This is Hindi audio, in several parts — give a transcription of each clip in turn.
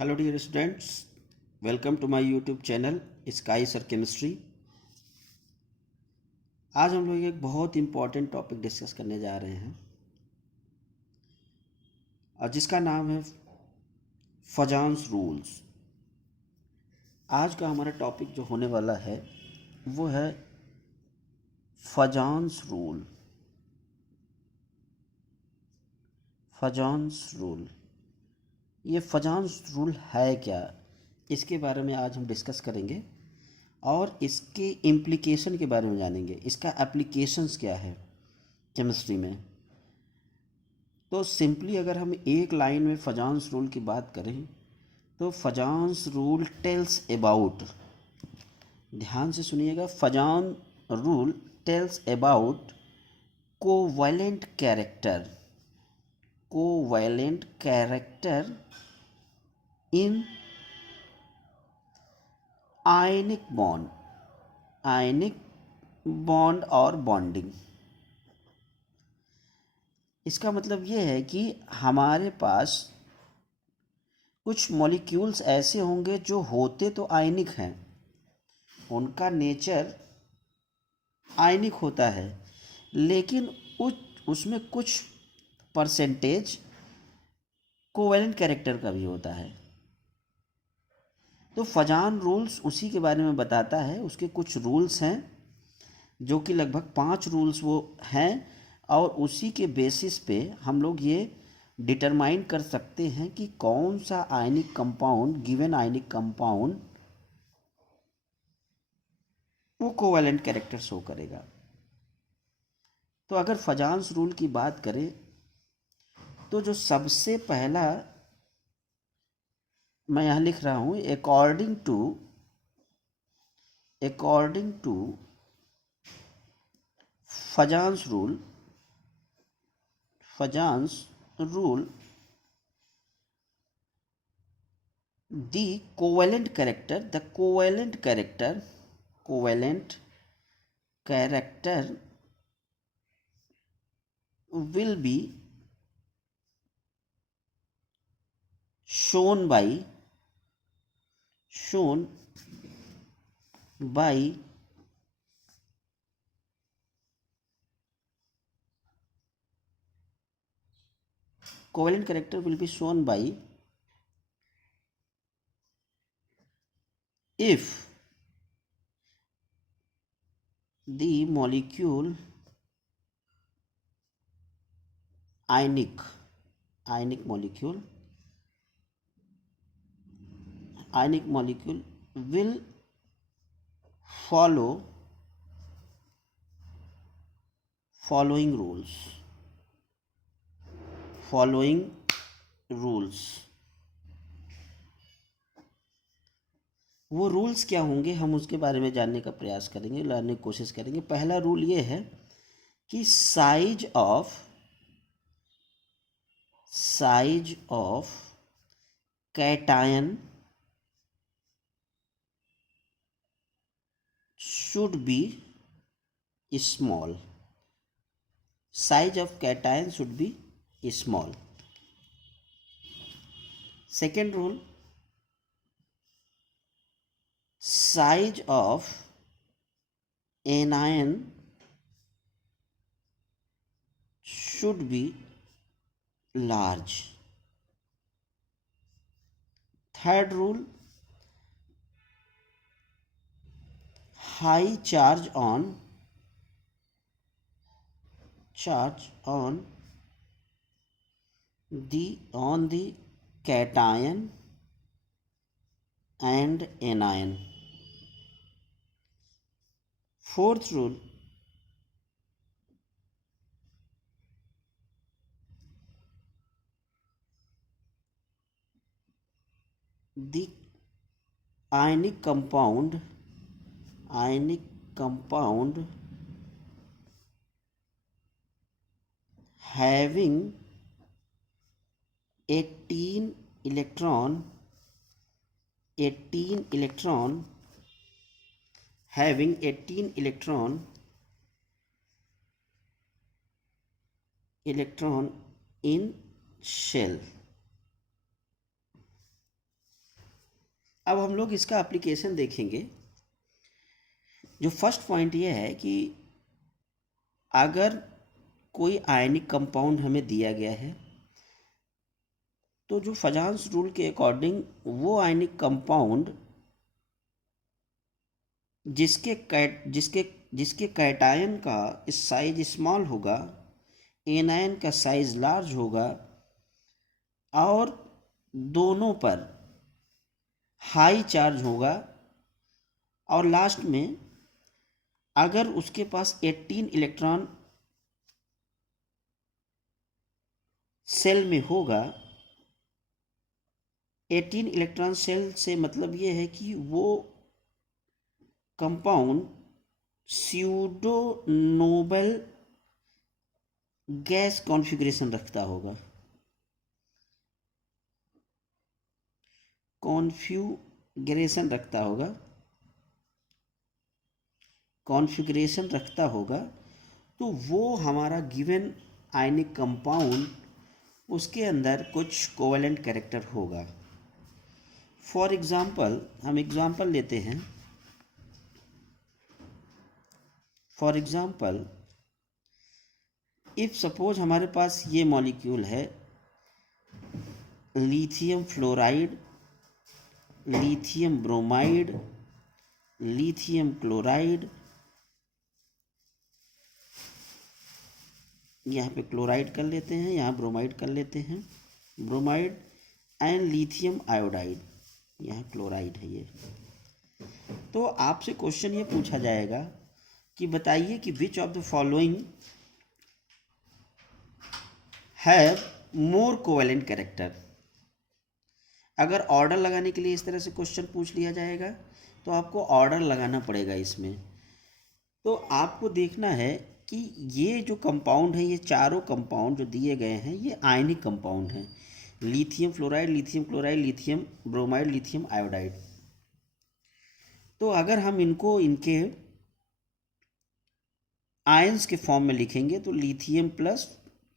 Hello dear students, welcome to my YouTube channel sky sir chemistry. आज हम लोग एक बहुत इम्पॉर्टेंट टॉपिक डिस्कस करने जा रहे हैं और जिसका नाम है फजान्स रूल्स। आज का हमारा टॉपिक जो होने वाला है वो है फजान्स रूल। फजान्स रूल, ये फजान्स रूल है क्या, इसके बारे में आज हम डिस्कस करेंगे और इसके इम्प्लीकेशन के बारे में जानेंगे। इसका एप्लीकेशंस क्या है केमिस्ट्री में। तो सिंपली अगर हम एक लाइन में फजान्स रूल की बात करें तो फजान्स रूल टेल्स अबाउट, ध्यान से सुनिएगा, Fajans rule tells about covalent character, covalent character in ionic bond, ionic bond और बॉन्डिंग। इसका मतलब ये है कि हमारे पास कुछ मॉलिक्यूल्स ऐसे होंगे जो होते तो आयनिक हैं, उनका नेचर आयनिक होता है, लेकिन उसमें कुछ परसेंटेज कोवैलेंट कैरेक्टर का भी होता है। तो फजान रूल्स उसी के बारे में बताता है। उसके कुछ रूल्स हैं जो कि लगभग 5 रूल्स वो हैं और उसी के बेसिस पे हम लोग ये डिटरमाइन कर सकते हैं कि कौन सा ionic compound, given ionic compound, वो कोवैलेंट कैरेक्टर शो करेगा। तो अगर फजान्स रूल की बात करें तो जो सबसे पहला मैं यहाँ लिख रहा हूँ, according to Fajans rule, Fajans rule the covalent character will be shown by covalent character will be shown by if the molecule ionic molecule will follow following rules। वो रूल्स क्या होंगे, हम उसके बारे में जानने का प्रयास करेंगे, जानने की कोशिश करेंगे। पहला रूल ये है कि size of cation should be small, size of cation should be small। Second rule, size of anion should be large। Third rule, high charge on the cation and anion। Fourth rule, the ionic compound having 18 electron having 18 electron in shell। अब हम लोग इसका एप्लीकेशन देखेंगे। जो फर्स्ट पॉइंट ये है कि अगर कोई आयनिक कंपाउंड हमें दिया गया है तो जो फजांस रूल के अकॉर्डिंग वो आयनिक कंपाउंड जिसके कैटायन का साइज स्मॉल होगा, एनायन का साइज लार्ज होगा और दोनों पर हाई चार्ज होगा, और लास्ट में अगर उसके पास 18 इलेक्ट्रॉन सेल में होगा। 18 इलेक्ट्रॉन सेल से मतलब ये है कि वो compound pseudo noble gas configuration रखता होगा। कॉन्फ़िगरेशन रखता होगा तो वो हमारा गिवन आयनिक कंपाउंड, उसके अंदर कुछ कोवेलेंट कैरेक्टर होगा। फॉर एग्जांपल, हम एग्जांपल लेते हैं। फॉर एग्जांपल, इफ सपोज हमारे पास ये मॉलिक्यूल है lithium fluoride, lithium bromide, lithium chloride, यहाँ पे क्लोराइड कर लेते हैं, यहाँ ब्रोमाइड कर लेते हैं, ब्रोमाइड एंड लिथियम आयोडाइड, यहाँ क्लोराइड है ये। तो आपसे क्वेश्चन ये पूछा जाएगा कि बताइए कि which of the following have more covalent character. अगर ऑर्डर लगाने के लिए इस तरह से क्वेश्चन पूछ लिया जाएगा तो आपको ऑर्डर लगाना पड़ेगा इसमें। तो आपको देखना है कि ये जो कंपाउंड है, ये चारों कंपाउंड जो दिए गए हैं ये आयनिक कंपाउंड हैं। Lithium fluoride, lithium chloride, lithium bromide, lithium iodide. तो अगर हम इनको इनके आयंस के फॉर्म में लिखेंगे तो lithium plus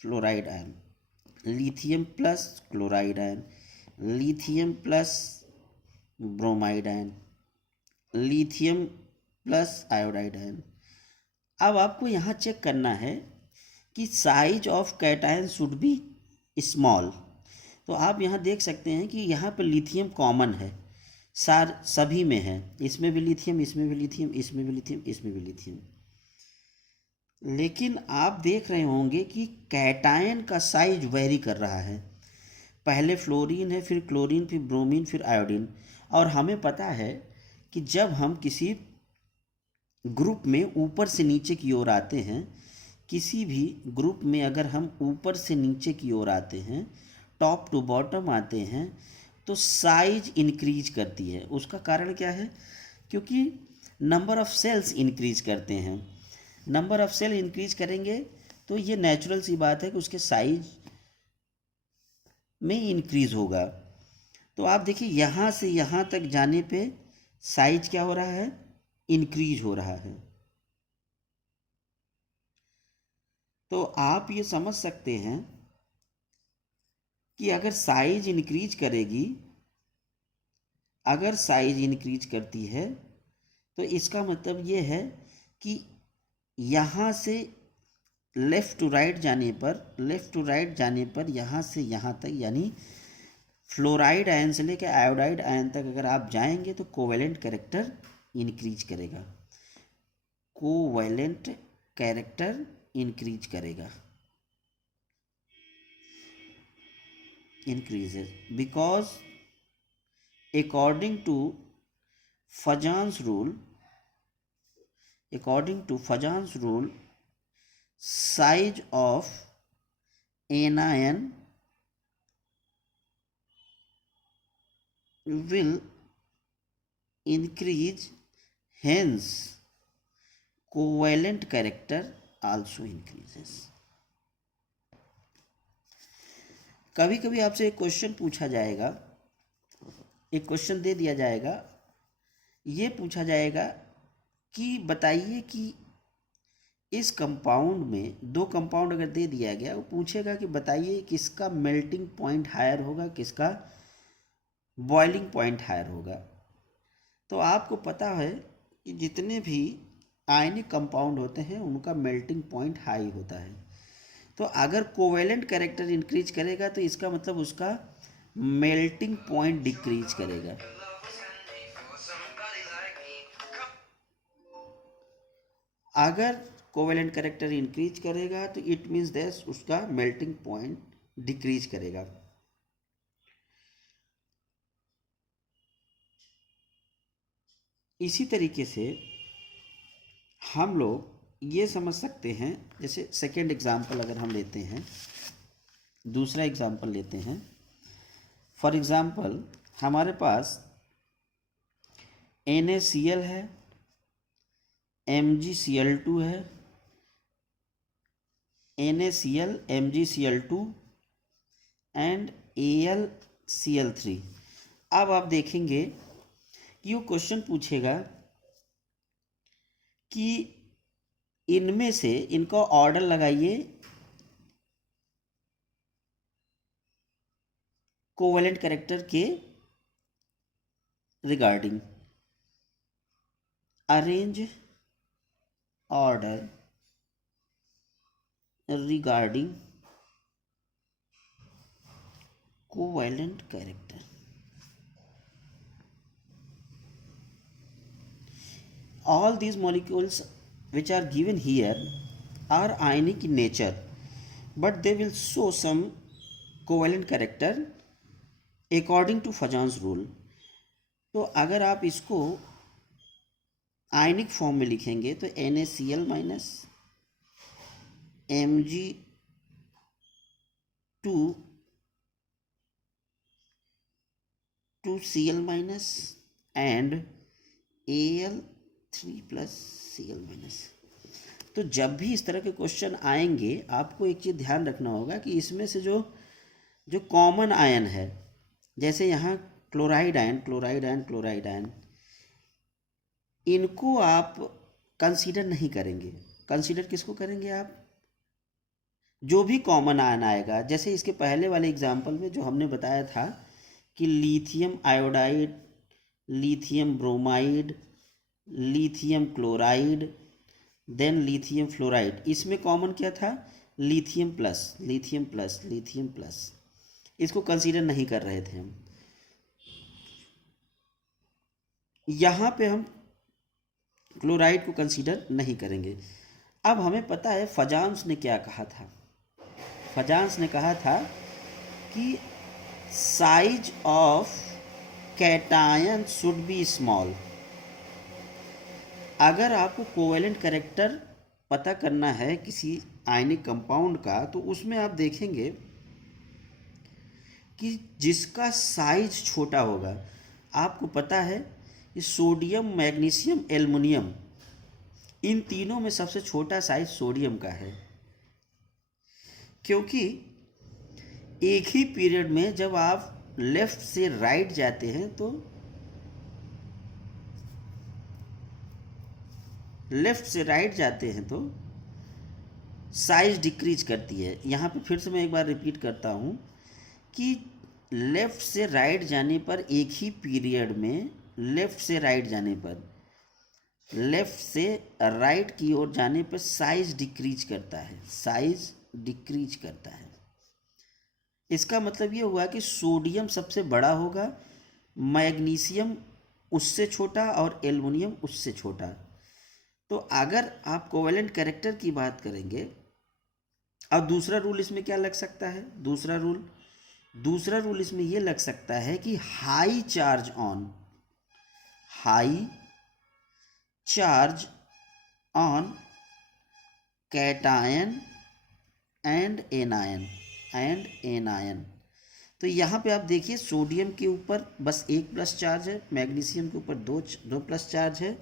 fluoride ion, lithium plus chloride ion, lithium plus bromide ion, lithium plus iodide ion. अब आपको यहाँ चेक करना है कि size of cation should be small. तो आप यहाँ देख सकते हैं कि यहाँ पर लिथियम कॉमन है, सभी में है, इसमें भी लिथियम, इसमें भी लिथियम, इसमें भी लिथियम, इसमें भी लिथियम। लेकिन आप देख रहे होंगे कि कैटायन का साइज वेरी कर रहा है। पहले फ्लोरीन है, फिर क्लोरीन, फिर ब्रोमीन, फिर आयोडीन। और हमें पता है कि जब हम किसी ग्रुप में ऊपर से नीचे की ओर आते हैं, किसी भी ग्रुप में अगर हम ऊपर से नीचे की ओर आते हैं, टॉप टू बॉटम आते हैं, तो साइज इंक्रीज करती है। उसका कारण क्या है? क्योंकि नंबर ऑफ सेल्स इंक्रीज करते हैं। नंबर ऑफ सेल इंक्रीज करेंगे तो ये नेचुरल सी बात है कि उसके साइज में इंक्रीज होगा। तो आप देखिए यहाँ से यहाँ तक जाने पे साइज क्या हो रहा है? इंक्रीज हो रहा है। तो आप ये समझ सकते हैं कि अगर साइज इंक्रीज करेगी, अगर साइज इंक्रीज करती है तो इसका मतलब ये है कि यहाँ से लेफ़्ट टू राइट जाने पर यहाँ से यहाँ तक, यानी फ्लोराइड आयन से लेकर आयोडाइड आयन तक अगर आप जाएंगे तो कोवेलेंट कैरेक्टर इंक्रीज करेगा। कोवेलेंट कैरेक्टर इंक्रीज करेगा, increases, because according to Fajans rule, size of anion will increase, hence covalent character also increases. कभी कभी आपसे एक क्वेश्चन पूछा जाएगा, एक क्वेश्चन दे दिया जाएगा, ये पूछा जाएगा कि बताइए कि इस कंपाउंड में, दो कंपाउंड अगर दे दिया गया, वो पूछेगा कि बताइए किसका मेल्टिंग पॉइंट हायर होगा, किसका बॉइलिंग पॉइंट हायर होगा। तो आपको पता है कि जितने भी आयनिक कंपाउंड होते हैं उनका मेल्टिंग पॉइंट हाई होता है। तो अगर कोवेलेंट कैरेक्टर इंक्रीज करेगा तो इसका मतलब उसका मेल्टिंग पॉइंट डिक्रीज करेगा। अगर कोवेलेंट कैरेक्टर इंक्रीज करेगा तो इट मीन्स दैट उसका मेल्टिंग पॉइंट डिक्रीज करेगा। इसी तरीके से हम लोग ये समझ सकते हैं, जैसे सेकेंड एग्जाम्पल अगर हम लेते हैं, दूसरा एग्जाम्पल लेते हैं। फॉर एग्जाम्पल हमारे पास NaCl है, MgCl2 है, NaCl, MgCl2 एंड AlCl3। अब आप देखेंगे कि वो क्वेश्चन पूछेगा कि इनमें से इनका ऑर्डर लगाइए कोवेलेंट कैरेक्टर के regarding. Arrange order regarding covalent character. All these molecules which are given here are ionic in nature, but they will show some covalent character according to Fajans rule. तो अगर आप इसको आयनिक फॉर्म में लिखेंगे तो NaCl minus Mg2Cl minus and Al3+Cl minus. तो जब भी इस तरह के क्वेश्चन आएंगे आपको एक चीज़ ध्यान रखना होगा कि इसमें से जो जो कॉमन आयन है, जैसे यहाँ क्लोराइड आयन, इनको आप कंसीडर नहीं करेंगे। कंसीडर किसको करेंगे आप? जो भी कॉमन आयन आएगा। जैसे इसके पहले वाले एग्जाम्पल में जो हमने बताया था कि lithium iodide, lithium bromide, lithium chloride, then lithium fluoride, इसमें कॉमन क्या था? Lithium plus. इसको कंसीडर नहीं कर रहे थे हम। यहाँ पे हम क्लोराइड को कंसीडर नहीं करेंगे। अब हमें पता है फजान्स ने क्या कहा था। फजान्स ने कहा था कि size of cation should be small. अगर आपको कोवेलेंट कैरेक्टर पता करना है किसी आयनिक कंपाउंड का तो उसमें आप देखेंगे कि जिसका साइज छोटा होगा। आपको पता है कि सोडियम, मैग्नीशियम, एल्युमिनियम, इन तीनों में सबसे छोटा साइज सोडियम का है, क्योंकि एक ही पीरियड में जब आप लेफ्ट से राइट जाते हैं तो साइज डिक्रीज करती है। यहाँ पे फिर से मैं एक बार रिपीट करता हूँ कि लेफ़्ट से राइट जाने पर, एक ही पीरियड में लेफ़्ट से राइट की ओर जाने पर साइज डिक्रीज करता है। इसका मतलब ये हुआ कि सोडियम सबसे बड़ा होगा, मैग्नीशियम उससे छोटा और एल्युमिनियम उससे छोटा। तो अगर आप कोवेलेंट कैरेक्टर की बात करेंगे, अब दूसरा रूल इसमें क्या लग सकता है? दूसरा रूल इसमें ये लग सकता है कि high charge on cation and anion. तो यहाँ पे आप देखिए सोडियम के ऊपर बस 1 प्लस चार्ज है, मैग्नीशियम के ऊपर 2 प्लस चार्ज है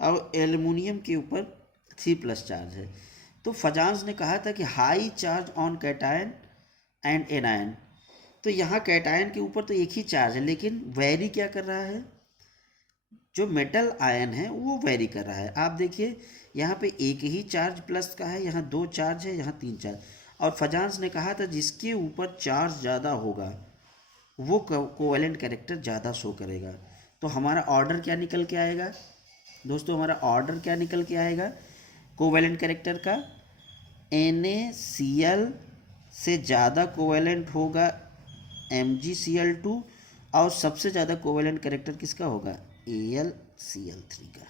और एल्युमिनियम के ऊपर 3 प्लस चार्ज है। तो फजान्स ने कहा था कि high charge on cation and anion. तो यहाँ कैटायन के ऊपर तो एक ही चार्ज है, लेकिन वेरी क्या कर रहा है? जो मेटल आयन है वो वेरी कर रहा है। आप देखिए यहाँ पे एक ही चार्ज प्लस का है, यहाँ 2 चार्ज है, यहाँ 3 चार्ज। और फजान्स ने कहा था जिसके ऊपर चार्ज ज़्यादा होगा वो कोवेलेंट कैरेक्टर ज़्यादा शो करेगा। तो हमारा ऑर्डर क्या निकल के आएगा दोस्तों, हमारा ऑर्डर क्या निकल के आएगा कोवेलेंट कैरेक्टर का, NaCl से ज़्यादा कोवेलेंट होगा MgCl2, और सबसे ज़्यादा कोवेलेंट कैरेक्टर किसका होगा AlCl3 का।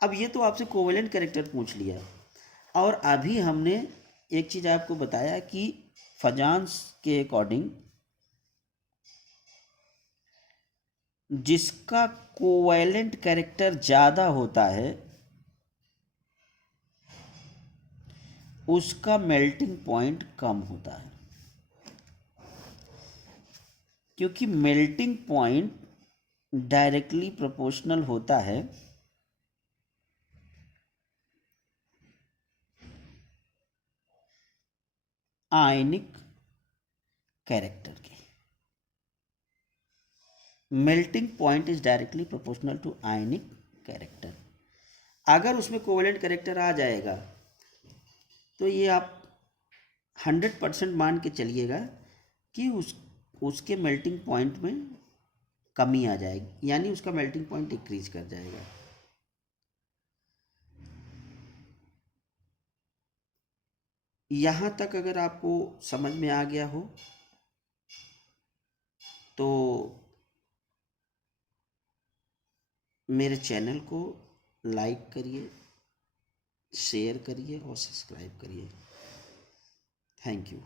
अब ये तो आपसे कोवेलेंट कैरेक्टर पूछ लिया, और अभी हमने एक चीज़ आपको बताया कि फजान्स के अकॉर्डिंग जिसका कोवेलेंट कैरेक्टर ज़्यादा होता है उसका मेल्टिंग पॉइंट कम होता है, क्योंकि मेल्टिंग पॉइंट डायरेक्टली प्रोपोर्शनल होता है आयनिक कैरेक्टर के। Melting point is directly proportional to ionic character. अगर उसमें कोवेलेंट कैरेक्टर आ जाएगा तो ये आप 100% मान के चलिएगा कि उसके मेल्टिंग पॉइंट में कमी आ जाएगी, यानी उसका मेल्टिंग पॉइंट डिक्रीज कर जाएगा। यहाँ तक अगर आपको समझ में आ गया हो तो मेरे चैनल को लाइक करिए, शेयर करिए और सब्सक्राइब करिए। Thank you.